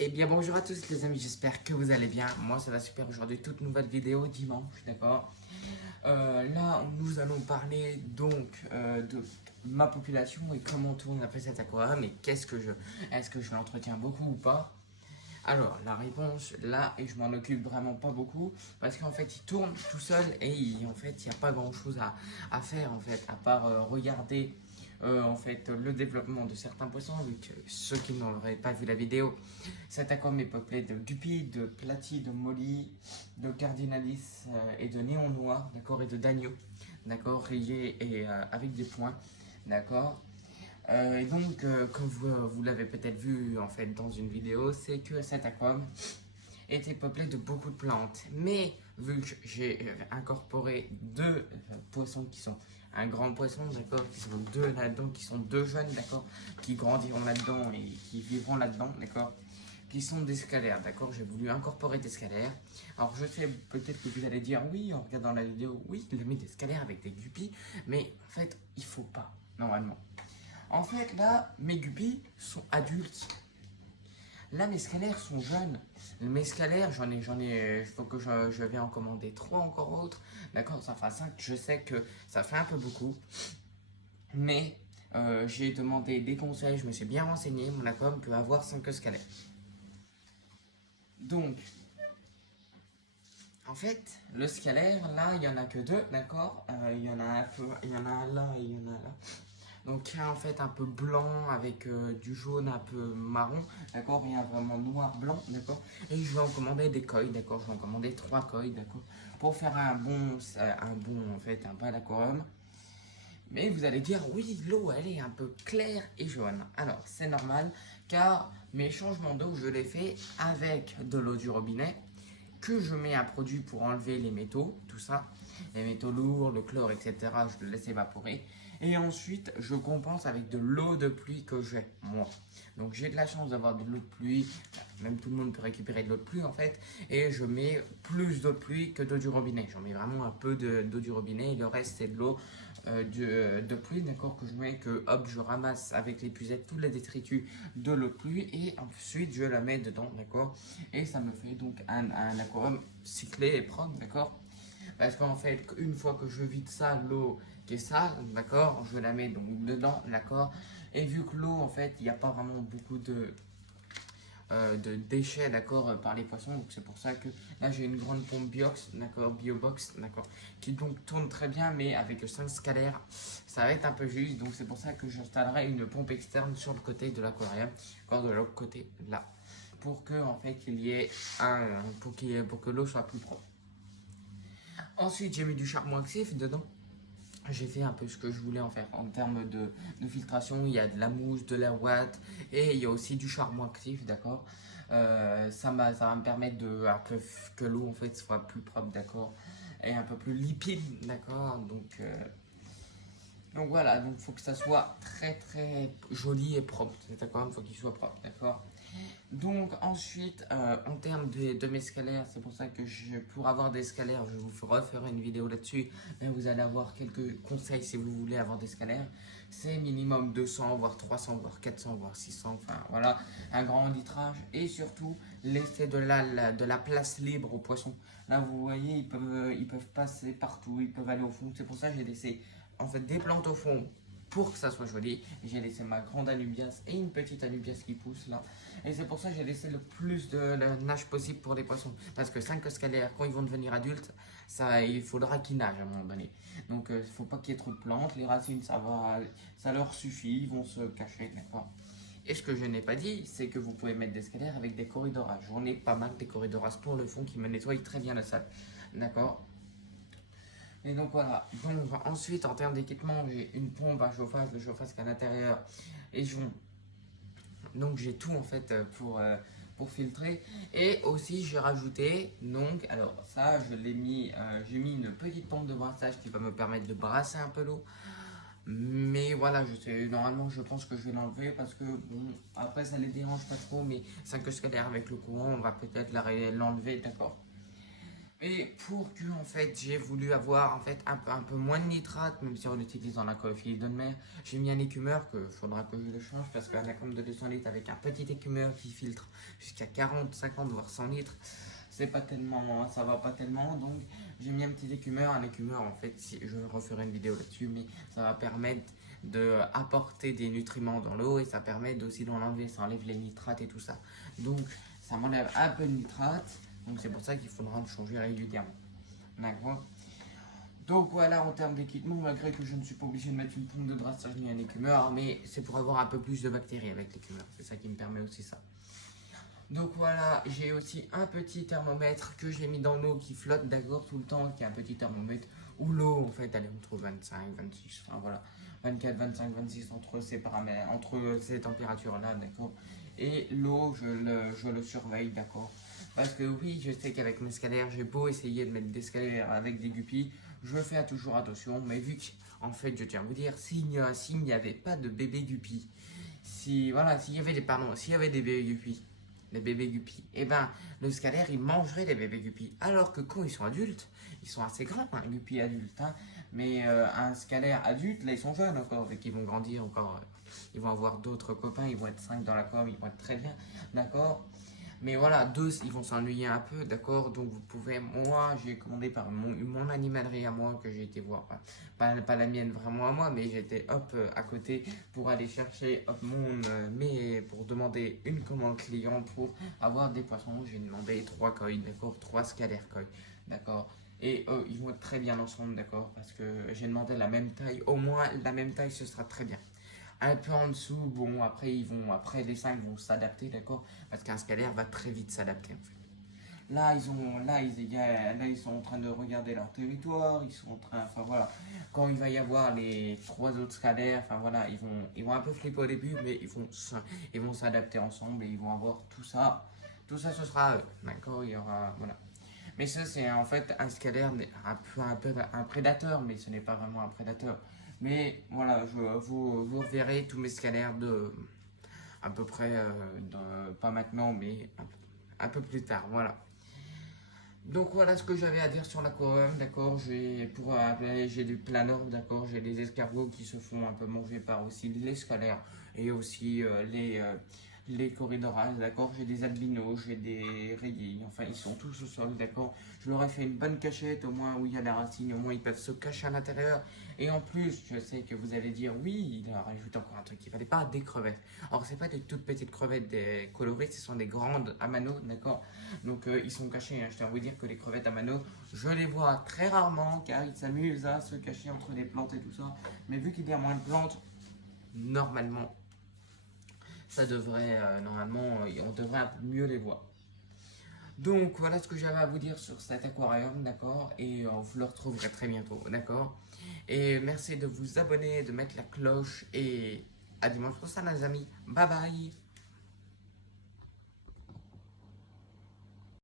Eh bien bonjour à tous les amis, j'espère que vous allez bien. Moi ça va super aujourd'hui, toute nouvelle vidéo dimanche, d'accord. Là nous allons parler donc de ma population et comment tourne après cet aquarium et est-ce que je l'entretiens beaucoup ou pas. Alors la réponse là, et je m'en occupe vraiment pas beaucoup parce qu'en fait il tourne tout seul et en fait il n'y a pas grand chose à faire en fait à part regarder en fait le développement de certains poissons vu que ceux qui n'auraient pas vu la vidéo, cet aquarium est peuplé de guppies, de platies, de mollies, de cardinalis et de néon noir, d'accord, et de d'agneau, d'accord, rayés et avec des points, d'accord. Et donc, comme vous l'avez peut-être vu en fait dans une vidéo, c'est que cet aquarium était peuplé de beaucoup de plantes. Mais vu que j'ai incorporé deux poissons qui sont un grand poisson, d'accord, qui sont deux là-dedans, qui sont deux jeunes, d'accord, qui grandiront là-dedans et qui vivront là-dedans, d'accord, qui sont des scalaires, d'accord. J'ai voulu incorporer des scalaires. Alors je sais peut-être que vous allez dire oui en regardant la vidéo, oui, il a mis des scalaires avec des guppies, mais en fait il faut pas normalement. En fait là mes guppies sont adultes. Là, mes scalaires sont jeunes. Mes scalaires, il faut que je vais en commander 3 encore autres. D'accord, ça fait 5. Je sais que ça fait un peu beaucoup. Mais j'ai demandé des conseils, je me suis bien renseigné. Mon aquarium peut avoir 5 scalaires. Donc, en fait, le scalaire, là, il n'y en a que deux, d'accord. Il y en a un là et il y en a là. Donc il y a en fait un peu blanc avec du jaune un peu marron, d'accord, il y a vraiment noir blanc, d'accord. Et je vais en commander des koi, d'accord, je vais en commander 3 koi, d'accord, pour faire un bon en fait, un bel aquarium. Mais vous allez dire, oui, l'eau elle est un peu claire et jaune. Alors c'est normal car mes changements d'eau je les fais avec de l'eau du robinet que je mets un produit pour enlever les métaux, tout ça, les métaux lourds, le chlore, etc. Je le laisse évaporer. Et ensuite, je compense avec de l'eau de pluie que j'ai, moi. Donc j'ai de la chance d'avoir de l'eau de pluie, même tout le monde peut récupérer de l'eau de pluie en fait, et je mets plus d'eau de pluie que d'eau du robinet. J'en mets vraiment un peu d'eau du robinet et le reste c'est de l'eau de pluie, d'accord, que je mets, que hop, je ramasse avec l'épuisette tous les détritus de l'eau de pluie et ensuite je la mets dedans, d'accord, et ça me fait donc un aquarium cyclé et propre, d'accord. Parce qu'en fait, une fois que je vide ça, l'eau qui est sale, d'accord, je la mets donc dedans, d'accord. Et vu que l'eau, en fait, il n'y a pas vraiment beaucoup de déchets, d'accord, par les poissons. Donc c'est pour ça que là j'ai une grande pompe Biox, d'accord, Biobox, d'accord, qui donc tourne très bien, mais avec 5 scalaires, ça va être un peu juste. Donc c'est pour ça que j'installerai une pompe externe sur le côté de l'aquarium, encore de l'autre côté là, pour que en fait il y ait pour que l'eau soit plus propre. Ensuite j'ai mis du charbon actif dedans. J'ai fait un peu ce que je voulais en faire en termes de filtration. Il y a de la mousse, de l'air watt et il y a aussi du charbon actif, d'accord. Ça va me permettre un peu que l'eau en fait soit plus propre, d'accord, et un peu plus limpide, d'accord. Donc voilà, donc faut que ça soit très très joli et propre, d'accord. Il faut qu'il soit propre, d'accord. Donc ensuite, en termes de mes scalaires, c'est pour ça que pour avoir des scalaires, je vous referai une vidéo là-dessus. Mais vous allez avoir quelques conseils si vous voulez avoir des scalaires. C'est minimum 200, voire 300, voire 400, voire 600. Enfin voilà, un grand litrage. Et surtout, laisser de la place libre aux poissons. Là, vous voyez, ils peuvent passer partout, ils peuvent aller au fond. C'est pour ça que j'ai laissé en fait des plantes au fond pour que ça soit joli. J'ai laissé ma grande anubias et une petite anubias qui pousse là. Et c'est pour ça que j'ai laissé le plus de nage possible pour les poissons. Parce que 5 scalaires, quand ils vont devenir adultes, il faudra qu'ils nagent à un moment donné. Donc il ne faut pas qu'il y ait trop de plantes. Les racines, ça leur suffit, ils vont se cacher, d'accord. Et ce que je n'ai pas dit, c'est que vous pouvez mettre des scalaires avec des corridoras. J'en ai pas mal des corridoras pour le fond qui me nettoient très bien la salle. D'accord. Et donc voilà, donc ensuite en termes d'équipement, j'ai une pompe à chauffage, le chauffage qu'à l'intérieur, et donc j'ai tout en fait pour filtrer. Et aussi j'ai rajouté, donc alors ça je l'ai mis, j'ai mis une petite pompe de brassage qui va me permettre de brasser un peu l'eau. Mais voilà, normalement je pense que je vais l'enlever parce que bon, après ça les dérange pas trop, mais 5 scalaires avec le courant, on va peut-être l'enlever, d'accord. Et pour que en fait j'ai voulu avoir en fait un peu moins de nitrate, même si on utilise dans l'aquavite de mer, j'ai mis un écumeur que faudra que je le change parce qu'un aquarium de 200 litres avec un petit écumeur qui filtre jusqu'à 40, 50 voire 100 litres, c'est pas tellement, ça va pas tellement. Donc j'ai mis un petit écumeur, un écumeur en fait, si, je referai une vidéo là-dessus, mais ça va permettre de apporter des nutriments dans l'eau et ça permet aussi d'en enlever, ça enlève les nitrates et tout ça. Donc ça m'enlève un peu de nitrate. Donc c'est pour ça qu'il faudra le changer régulièrement. D'accord. Donc voilà en termes d'équipement, malgré que je ne suis pas obligé de mettre une pompe de drassage ni un écumeur, mais c'est pour avoir un peu plus de bactéries avec l'écumeur. C'est ça qui me permet aussi ça. Donc voilà, j'ai aussi un petit thermomètre que j'ai mis dans l'eau qui flotte d'accord tout le temps, qui est un petit thermomètre où l'eau en fait elle est entre 25, 26, enfin voilà, 24, 25, 26 entre ces paramètres, entre ces températures là, d'accord. Et l'eau, je le surveille, d'accord. Parce que oui, je sais qu'avec mes scalaires, j'ai beau essayer de mettre des scalaires avec des guppies, je fais toujours attention, mais vu qu'en fait, je tiens à vous dire, s'il n'y avait pas de bébés guppies, si, voilà, s'il y avait des bébés guppies, les bébés guppies, et ben, le scalaire, il mangerait les bébés guppies. Alors que quand ils sont adultes, ils sont assez grands, un guppy adulte, hein, mais un scalaire adulte, là, ils sont jeunes encore, et qu'ils vont grandir encore, ils vont avoir d'autres copains, ils vont être 5 dans la com, ils vont être très bien, d'accord. Mais voilà, deux, ils vont s'ennuyer un peu, d'accord. Donc vous pouvez, moi j'ai commandé par mon animalerie à moi que j'ai été voir, pas la mienne vraiment à moi, mais j'étais hop à côté pour aller chercher hop mais pour demander une commande client pour avoir des poissons. J'ai demandé 3 koi, d'accord, 3 scalaires koi, d'accord. Et eux, ils vont être très bien ensemble, d'accord, parce que j'ai demandé la même taille, au moins la même taille, ce sera très bien. Un peu en dessous, bon, après les 5 vont s'adapter, d'accord, parce qu'un scalaire va très vite s'adapter en fait. Là, ils sont en train de regarder leur territoire, ils sont en train, enfin voilà, quand il va y avoir les 3 autres scalaires, enfin voilà, ils vont un peu flipper au début, mais ils vont s'adapter ensemble et ils vont avoir tout ça ce sera eux, d'accord, il y aura, voilà. Mais ça, c'est en fait un scalaire, un peu un prédateur, mais ce n'est pas vraiment un prédateur. Mais voilà, vous verrez tous mes scalaires de à peu près, pas maintenant, mais un peu plus tard. Voilà. Donc voilà ce que j'avais à dire sur l'aquarium, d'accord. J'ai du planorme, d'accord. J'ai des escargots qui se font un peu manger par aussi les scalaires et aussi les corridoras, d'accord. J'ai des albinos, j'ai des rayés, enfin ils sont tous au sol, d'accord. Je leur ai fait une bonne cachette, au moins où il y a la racine, au moins ils peuvent se cacher à l'intérieur. Et en plus, je sais que vous allez dire, oui, il a rajouté encore un truc, il fallait pas des crevettes. Alors c'est pas des toutes petites crevettes des colorées, ce sont des grandes amano, d'accord. Donc ils sont cachés, hein. Je tiens à vous dire que les crevettes amano, je les vois très rarement car ils s'amusent à se cacher entre des plantes et tout ça. Mais vu qu'il y a moins de plantes, normalement, on devrait un peu mieux les voir. Donc voilà ce que j'avais à vous dire sur cet aquarium, d'accord. Et vous le retrouverez très bientôt, d'accord. Et merci de vous abonner, de mettre la cloche et à dimanche prochain les amis. Bye bye.